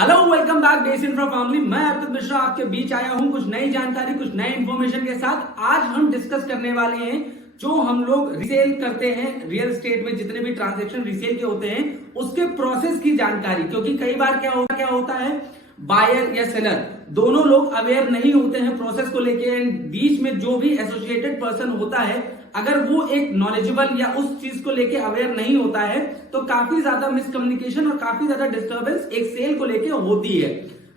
Hello, welcome back base infra family. मैं अर्पित मिश्रा आपके बीच आया हूं कुछ नई जानकारी, कुछ नए इंफॉर्मेशन के साथ। आज हम डिस्कस करने वाले हैं जो हम लोग रीसेल करते हैं, रियल एस्टेट में जितने भी ट्रांजैक्शन रीसेल के होते हैं उसके प्रोसेस की जानकारी। क्योंकि कई बार क्या होता है, बायर या सेलर दोनों लोग अवेयर नहीं होते हैं प्रोसेस को लेके। बीच में जो भी एसोसिएटेड पर्सन होता है, अगर वो एक नॉलेजेबल या उस चीज को लेके अवेयर नहीं होता है तो काफी ज्यादा मिसकम्युनिकेशन और काफी ज्यादा डिस्टर्बेंस एक सेल को लेके होती है।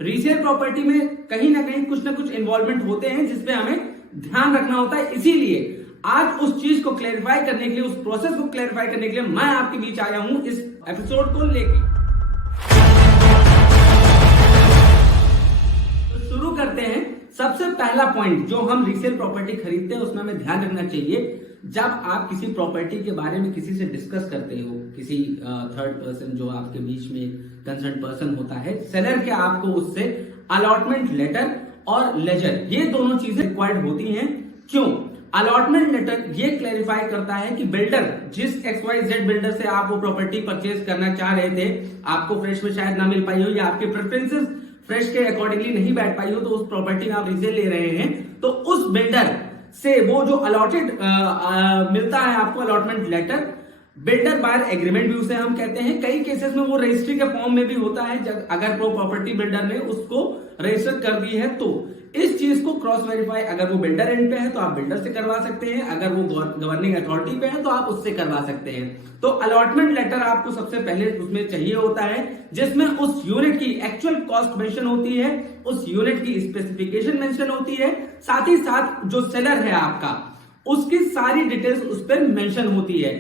रीसेल प्रॉपर्टी में कहीं ना कहीं कुछ ना कुछ इन्वॉल्वमेंट होते हैं जिसपे हमें ध्यान रखना होता है। इसीलिए आज उस चीज को क्लैरिफाई करने के लिए, उस प्रोसेस को क्लैरिफाई करने के लिए मैं आपके बीच आया हूं इस एपिसोड को लेके। तो शुरू करते हैं। सबसे पहला पॉइंट जो हम रीसेल प्रॉपर्टी खरीदते हैं उसमें हमें ध्यान रखना चाहिए, जब आप किसी प्रॉपर्टी के बारे में किसी से डिस्कस करते हो, किसी थर्ड पर्सन जो आपके बीच में कंसर्न पर्सन होता है, सेलर के आपको उससे अलॉटमेंट लेटर और लेजर, ये दोनों चीजें रिक्वायर्ड होती हैं। क्यों? अलॉटमेंट लेटर ये क्लैरिफाई करता है कि बिल्डर, जिस XYZ बिल्डर से आप वो प्रॉपर्टी परचेज करना चाह रहे थे, आपको फ्रेश में शायद ना मिल पाई हो या आपके प्रेफरेंसेस फ्रेश के अकॉर्डिंगली नहीं बैठ पाई हो, तो उस प्रॉपर्टी में आप रीसेल ले रहे हैं, तो उस बिल्डर से वो जो अलॉटेड मिलता है आपको allotment letter, builder buyer agreement भी उसे हम कहते हैं। कई केसेस में वो रजिस्ट्री के फॉर्म में भी होता है, जब अगर वो प्रॉपर्टी बिल्डर ने उसको रजिस्टर कर दी है तो इस चीज को क्रॉस वेरीफाई, अगर वो बिल्डर एंड पे है तो आप बिल्डर से करवा सकते हैं, अगर वो गवर्निंग अथॉरिटी पे है तो आप उससे करवा सकते हैं। तो अलॉटमेंट लेटर आपको सबसे पहले उसमें चाहिए होता है, जिसमें उस यूनिट की एक्चुअल कॉस्ट मेंशन होती है, उस यूनिट की स्पेसिफिकेशन मेंशन होती है, साथ ही साथ जो सेलर है आपका उसकी सारी डिटेल्स उस पर मेंशन होती है।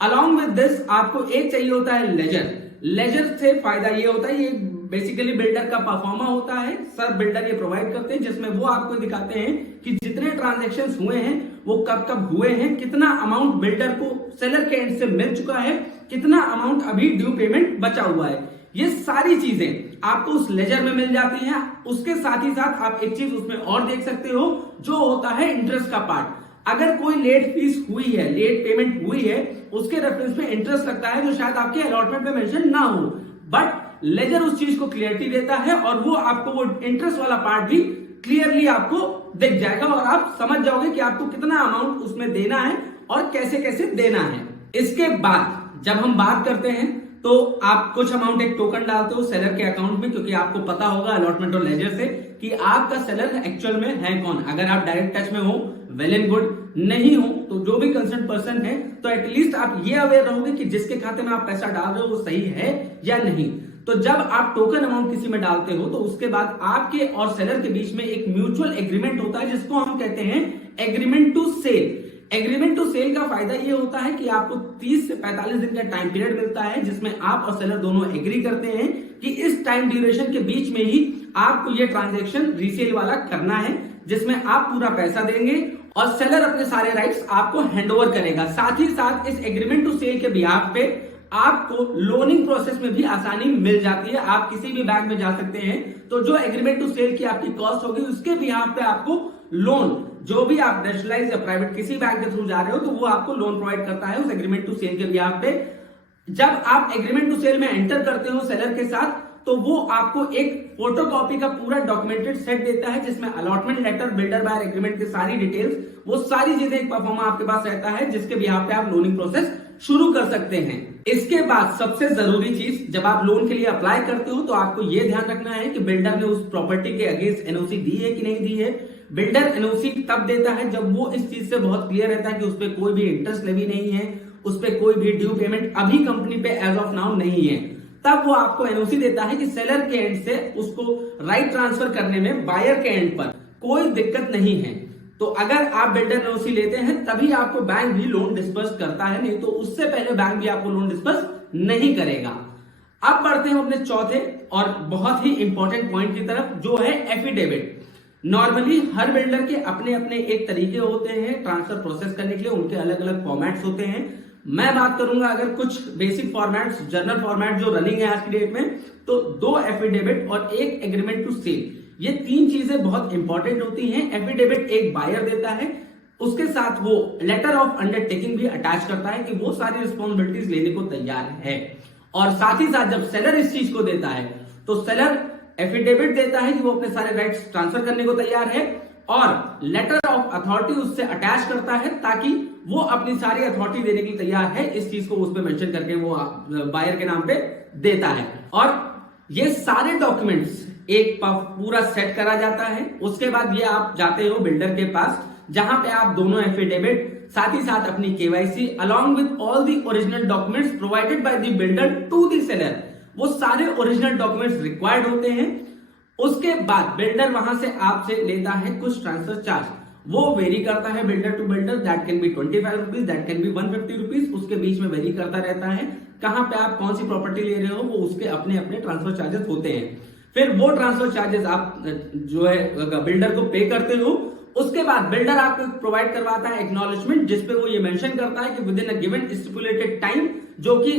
अलॉन्ग विद दिस आपको एक चाहिए होता है लेजर। लेजर से फायदा ये होता है, ये बेसिकली बिल्डर का परफॉर्मा होता है, सब बिल्डर ये प्रोवाइड करते हैं, जिसमें वो आपको दिखाते हैं कि जितने ट्रांजैक्शंस हुए हैं वो कब कब हुए हैं, कितना अमाउंट बिल्डर को सेलर के एंड से मिल चुका है, कितना अमाउंट अभी ड्यू पेमेंट बचा हुआ है। ये सारी चीजें आपको उस लेजर में मिल जाती हैं। उसके साथ ही साथ आप एक चीज उसमें और देख सकते हो, जो होता है इंटरेस्ट का पार्ट। अगर कोई लेट फीस हुई है, लेट पेमेंट हुई है, उसके रेफरेंस में इंटरेस्ट लगता है जो शायद आपके अलॉटमेंट में मेंशन ना हो, बट लेजर उस चीज को क्लियरिटी देता है और वो आपको वो इंटरेस्ट वाला पार्ट भी क्लियरली आपको दिख जाएगा और आप समझ जाओगे कि आपको कितना अमाउंट उसमें देना है और कैसे कैसे देना है। इसके बाद जब हम बात करते हैं तो आप कुछ अमाउंट एक टोकन डालते हो सेलर के अकाउंट में, क्योंकि आपको पता होगा अलॉटमेंट और लेजर से कि आपका सेलर एक्चुअल में है कौन। अगर आप डायरेक्ट टच में हो वेल एंड गुड, नहीं हो तो जो भी कंसर्न पर्सन है तो एटलीस्ट आप ये अवेयर रहोगे कि जिसके खाते में आप पैसा डाल रहे हो वो सही है या नहीं। तो जब आप टोकन अमाउंट किसी में डालते हो तो उसके बाद आपके और सेलर के बीच में एक म्यूचुअल एग्रीमेंट होता है, जिसको हम कहते हैं agreement to sell. Agreement to sell का फायदा ये होता है कि आपको 30 से 45 दिन का टाइम पीरियड मिलता है, जिसमें आप और सेलर दोनों एग्री करते हैं कि इस टाइम ड्यूरेशन के बीच में ही आपको ये ट्रांजैक्शन रीसेल वाला करना है, जिसमें आप पूरा पैसा देंगे और सेलर अपने सारे राइट्स आपको हैंडओवर करेगा। साथ ही साथ इस एग्रीमेंट टू सेल के बिहाफ पे आपको लोनिंग प्रोसेस में भी आसानी मिल जाती है। आप किसी भी बैंक में जा सकते हैं तो जो एग्रीमेंट टू सेल की आपकी कॉस्ट होगी उसके बिहाफ पे आपको लोन, जो भी आप नेशनलाइज या प्राइवेट किसी बैंक के थ्रू जा रहे हो तो वो आपको लोन प्रोवाइड करता है उस एग्रीमेंट टू सेल के बिहाफ पे। जब आप एग्रीमेंट टू सेल में एंटर करते हो सेलर के साथ तो वो आपको एक फोटोकॉपी का पूरा डॉक्यूमेंटेड सेट देता है, जिसमें allotment letter, builder buyer agreement की सारी डिटेल्स, वो सारी चीजें एक परफॉर्मा आपके पास रहता है, जिसके बिहाफ पे आप लोनिंग प्रोसेस शुरू कर सकते हैं। इसके बाद सबसे जरूरी चीज, जब आप लोन के लिए अप्लाई करते हो तो आपको यह ध्यान रखना है कि बिल्डर ने उस प्रॉपर्टी के अगेंस्ट एनओसी दी है कि नहीं दी है। बिल्डर एनओसी तब देता है जब वो इस चीज से बहुत क्लियर रहता है कि उस पर कोई भी इंटरेस्ट लेवी नहीं है, उस पर कोई भी ड्यू पेमेंट अभी कंपनी पे एज ऑफ नाउ नहीं है, तब वो आपको एनओसी देता है कि सेलर के एंड से उसको राइट ट्रांसफर करने में बायर के एंड पर कोई दिक्कत नहीं है। तो अगर आप बिल्डर एनओसी लेते हैं तभी आपको बैंक भी लोन डिस्पर्स करता है, नहीं तो उससे पहले बैंक भी आपको लोन डिस्पर्स नहीं करेगा। अब बढ़ते हैं अपने चौथे और बहुत ही इंपॉर्टेंट पॉइंट की तरफ, जो है एफिडेविट। नॉर्मली हर बिल्डर के अपने अपने एक तरीके होते हैं ट्रांसफर प्रोसेस करने के लिए, उनके अलग अलग फॉर्मेट्स होते हैं। मैं बात करूंगा अगर कुछ बेसिक फॉर्मेट्स, जनरल फॉर्मेट जो रनिंग है आज की डेट में, तो 2 एफिडेविट और 1 एग्रीमेंट टू सेल, ये 3 चीजें बहुत इंपॉर्टेंट होती हैं। एफिडेविट एक बायर देता है, उसके साथ वो लेटर ऑफ अंडरटेकिंग भी अटैच करता है कि वो सारी रिस्पॉन्सिबिलिटीज लेने को तैयार है, और साथ ही साथ जब सेलर इस चीज को देता है तो सेलर एफिडेविट देता है कि वो अपने सारे राइट्स ट्रांसफर करने को तैयार है और लेटर ऑफ अथॉरिटी उससे अटैच करता है ताकि वो अपनी सारी अथॉरिटी देने के लिए तैयार है। इस चीज को उस पर मेंशन करके वो बायर के नाम पे देता है और ये सारे डॉक्यूमेंट्स एक पूरा सेट करा जाता है। उसके बाद ये आप जाते हो बिल्डर के पास जहां पे आप दोनों एफिडेविट साथ ही साथ अपनी KYC along with all the original documents provided by the builder to the seller, वो सारे ओरिजिनल डॉक्यूमेंट्स रिक्वायर्ड होते हैं। उसके बाद बिल्डर वहां से आपसे लेता है कुछ ट्रांसफर चार्ज, वो वेरी करता है builder to builder, that can be 25 rupees, that can be 150 rupees, उसके बीच में वेरी करता रहता है। कहां पे आप कौन सी प्रॉपर्टी ले रहे हो वो उसके अपने अपने ट्रांसफर चार्जेस होते हैं। फिर वो ट्रांसफर चार्जेस आप जो है बिल्डर को पे करते हो। उसके बाद बिल्डर आपको प्रोवाइड करवाता है एक्नॉलेजमेंट जिसपे वो ये मेंशन करता है कि with in a given stipulated time, जो कि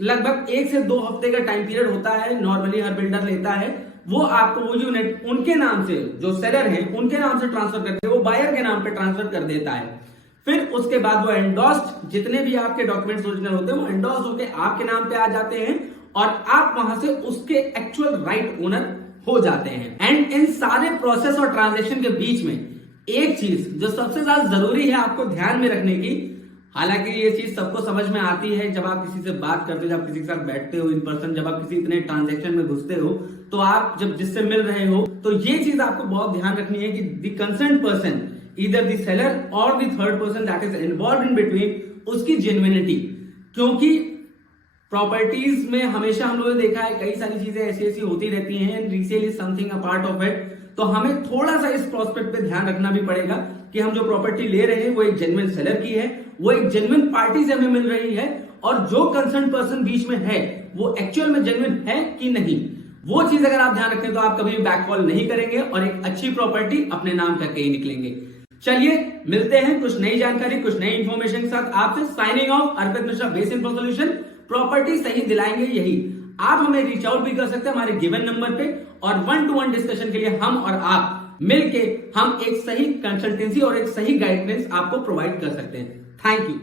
लगभग 1 से 2 हफ्ते का टाइम पीरियड होता है, नॉर्मली हर बिल्डर लेता है, वो आपको वो यूनिट उनके नाम से, जो सेलर है उनके नाम से ट्रांसफर करके वो बायर के नाम पे ट्रांसफर कर देता है। फिर उसके बाद वो एंडोस्ड जितने भी आपके डॉक्यूमेंट्स ओरिजिनल होते हैं वो एंडोस्ड होके आपके नाम पे आ जाते हैं और आप वहां से उसके एक्चुअल राइट ओनर हो जाते हैं। एंड इन सारे प्रोसेस और ट्रांजेक्शन के बीच में एक चीज जो सबसे ज्यादा जरूरी है आपको ध्यान में रखने की, हालांकि ये चीज सबको समझ में आती है जब आप किसी से बात करते हो, जब किसी के साथ बैठते हो इन पर्सन, जब आप किसी इतने ट्रांजैक्शन में घुसते हो, तो आप जब जिससे मिल रहे हो तो ये चीज आपको बहुत ध्यान रखनी है कि the concern person either the seller और the third person that is involve in between, उसकी जेन्युइनिटी। क्योंकि प्रॉपर्टीज में हमेशा हम लोगों ने देखा है कई सारी चीजें ऐसी ऐसी होती रहती हैं, resale is something a part of it. तो हमें थोड़ा सा इस प्रोस्पेक्ट पे ध्यान रखना भी पड़ेगा कि हम जो प्रॉपर्टी ले रहे हैं वो एक जेन्युइन सेलर की है, वो एक जेन्युइन पार्टी से हमें मिल रही है और जो कंसर्न पर्सन बीच में है वो एक्चुअल में जेन्युइन है कि नहीं, वो चीज अगर आप ध्यान रखें तो आप कभी भी बैकफॉल नहीं करेंगे और एक अच्छी प्रॉपर्टी अपने नाम करके ही निकलेंगे। चलिए मिलते हैं कुछ नई जानकारी, कुछ नई इंफॉर्मेशन के साथ आपसे। Signing off, Arpit Mishra, base info solution. Property सही दिलाएंगे यही। आप हमें रीच आउट भी कर सकते हैं हमारे गिवन नंबर पे और 1-to-1 डिस्कशन के लिए हम और आप मिलके हम एक सही कंसल्टेंसी और एक सही गाइडेंस आपको प्रोवाइड कर सकते हैं। Thank you.